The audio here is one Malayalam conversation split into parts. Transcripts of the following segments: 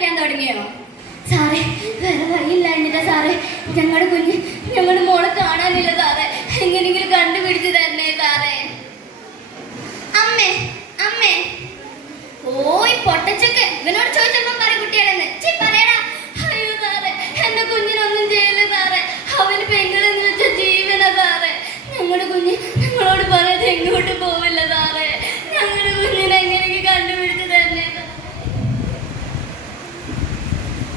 കളിക്കാൻ തുടങ്ങിയോ? സാറേ, വേറെ വഴിയില്ല എന്നിട്ടാ സാറേ. ഞങ്ങളുടെ മോളെ കാണാനില്ല സാറേ. എങ്ങനെയെങ്കിലും കണ്ടുപിടിച്ച് തരണേ സാറേ. അമ്മേ അമ്മേ, ഓയ് പൊട്ടച്ചക്ക്, ഇവനോട് ചോദിച്ചപ്പോ പറ കുട്ടിയാണെന്ന്. പറയടാ. അയ്യോ സാറേ, എന്റെ കുഞ്ഞിനൊന്നും ചെയ്യല്ലേ സാറേ. അവന് പെങ്ങളെന്ന് വെച്ച ജീവന സാറേ. ഞങ്ങളുടെ കുഞ്ഞ് ഞങ്ങളോട് പറയാതെ എങ്ങോട്ട് പോവില്ല സാറേ. ഞങ്ങളുടെ കുഞ്ഞിനെ എങ്ങനെയെങ്കിലും കണ്ടുപിടിച്ച് തരണേ.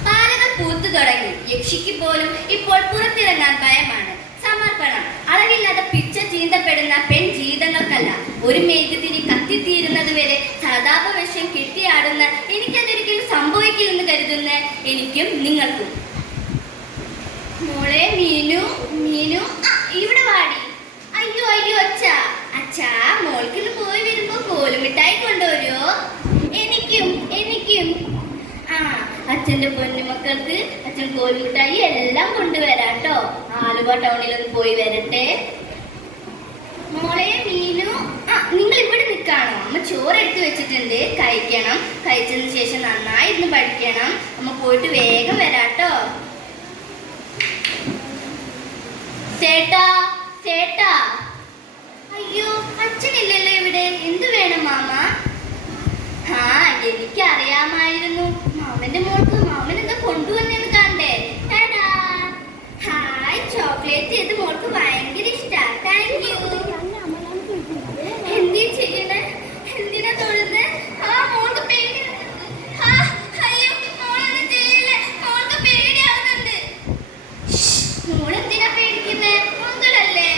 പാലകൾ പൂത്തു തുടങ്ങി. യക്ഷിക്ക് പോലും ഇപ്പോൾ പുറത്തിറങ്ങാൻ ഭയമാണ്. സമർപ്പണം. അളവില്ലാതെ പിച്ച ചീന്തപ്പെടുന്ന പെൺ ജീവിതങ്ങൾക്കല്ല, ഒരു മെഴുകുതിരി കത്തിത്തീരുന്നത് വരെ സഹതാപവശം കെട്ടിയാടുന്ന എനിക്കതൊരിക്കലും സംഭവിക്കില്ലെന്ന് കരുതുന്ന എനിക്കും നിങ്ങൾക്കും. മോളെ മീനു, മീനു ഇവിടെ വാടി. അയ്യോ അയ്യോ അച്ഛാ. അച്ഛാ, മോൾക്കിന്ന് പോയി വരുമ്പോ കോലുമിഠായി കൊണ്ടുവരുമോ? എനിക്കും എനിക്കും. അച്ഛന്റെ പൊന്നുമക്കൾക്ക് അച്ഛൻ കോലുമിഠായി എല്ലാം കൊണ്ടുവരാട്ടോ. ആലുവ ടൗണിലൊന്ന് പോയി വരട്ടെ. മോളെ മീനു, നിങ്ങൾ ഇവിടെ നിൽക്കാണോ? അമ്മ ചോറ് എടുത്ത് വെച്ചിട്ടുണ്ട്, കഴിക്കണം. കഴിച്ചതിന് ശേഷം നന്നായി ഇരുന്ന് പഠിക്കണം. അമ്മ പോയിട്ട് വേഗം വരാട്ടോ. ചേട്ടാ ചേട്ടാ. അയ്യോ, അച്ഛനില്ലല്ലോ ഇവിടെ. എന്തു വേണം മാമ? എനിക്കറിയാമായിരുന്നു. മാമന്റെ മോൾക്ക് മാമൻ എന്താ കൊണ്ടുവന്നെന്ന് കണ്ടേ? ഹായ്, ചോക്ലേറ്റ് ഇത് മോൾക്ക് ഭയങ്കര ഇഷ്ടാ. Thank you. എന്തി ചെയ്യണേ? എന്തിനാ തൊഴുന്നത്? മോൾക്ക് പേടി. അയ്യോ, മോളൊന്നും ചെയ്യല്ലേ. മോൾക്ക് പേടിയാവുന്നുണ്ട്. മോളെന്തിനാ പേടിക്കുന്നേ? മോളല്ലേ?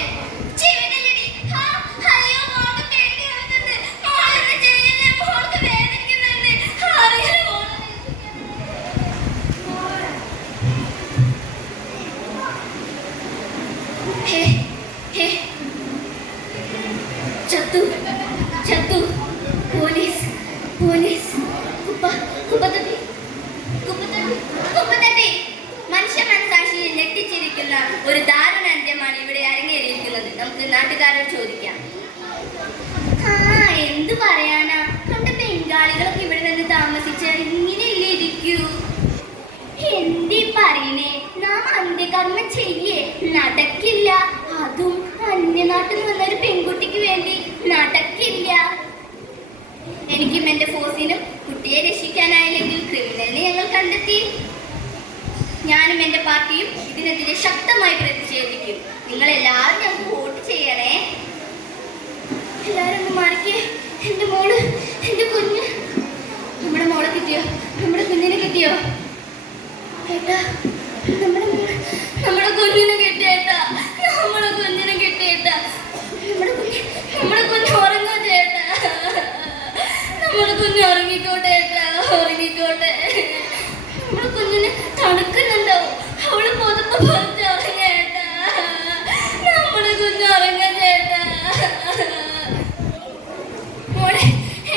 അയ്യോ, മോൾക്ക് പേടിയാവുന്നുണ്ട്. മോളൊന്നും ചെയ്യല്ലേ. മോൾക്ക് വേദനിക്കുന്നുണ്ട്. ചത്തു ചത്തു. Police police. കുപ്പത്തട്ടി. മനുഷ്യ മനസാക്ഷിയെ ഞെട്ടിച്ചിരിക്കുന്ന ഒരു ദാരുണ അന്ത്യമാണ് ഇവിടെ അരങ്ങേറിയിരിക്കുന്നത്. നമുക്ക് നാട്ടുകാരോട് ചോദിക്കാം. എന്ത് പറയാനാ, കണ്ട ബംഗാളികളൊക്കെ ഇവിടെ നിന്ന് താമസിച്ച ഇങ്ങനെയല്ലേ ഇരിക്കൂ. എന്തി പറയണേ? നാം അന്ത്യകർമ്മം ചെയ്യേ നടക്കില്ല. അതും അന്യനാട്ടിൽ വന്നൊരു പെൺകുട്ടിക്ക് വേണ്ടി നടക്കില്ല. എനിക്കും എന്റെ ഫോഴ്സിനും കുട്ടിയെ രക്ഷിക്കാനായില്ലെങ്കിൽ ക്രിമിനലിനെ ഞങ്ങൾ കണ്ടെത്തി. ഞാനും എന്റെ പാർട്ടിയും ഇതിനെതിരെ ശക്തമായി പ്രതിഷേധിക്കും. നിങ്ങളെല്ലാവരും ഞങ്ങൾക്ക് വോട്ട് ചെയ്യണേ. എല്ലാവരും ഒന്ന് മാറിക്കേ. എന്റെ മോള്, എന്റെ കുഞ്ഞ്. നമ്മുടെ മോളെ കിട്ടിയോ? നമ്മുടെ കുഞ്ഞിനെ കിട്ടിയോ? ഏട്ടാ, നമ്മുടെ കുഞ്ഞിനെ കിട്ടിയേട്ടാ. നമ്മുടെ കുഞ്ഞിനെ കിട്ടിയേട്ടാ. നമ്മുടെ കുഞ്ഞ് ഉറങ്ങോ ചേട്ടാ? നമ്മുടെ കുഞ്ഞ് ഉറങ്ങിക്കോട്ടെ ഏട്ടാ, ഉറങ്ങിക്കോട്ടെ. നമ്മുടെ കുഞ്ഞിന് തണുക്കുന്നുണ്ടാവും. അവള് പുതപ്പ് പറിച്ച് ഉറങ്ങേട്ടാ. നമ്മുടെ കുഞ്ഞ് ഉറങ്ങ ചേട്ടാ. മോളെ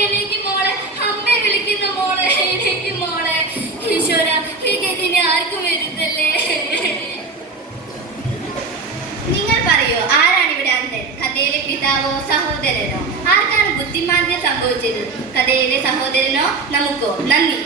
എനിക്ക്, മോളെ അമ്മയെ വിളിക്കുന്ന മോളെ എനിക്ക്, മോളെ. ഈശ്വര, ഈ ഗതിനെ ആർക്കും വരുത്തല്ലേ. നിങ്ങൾ പറയോ, ആരാണ് ഇവിടെ അന്ധൻ? കഥയിലെ പിതാവോ സഹോദരനോ? ആർക്കാണ് ബുദ്ധിമാന്ദ്യം സംഭവിച്ചത്? കഥയിലെ സഹോദരനോ നമുക്കോ? നന്ദി.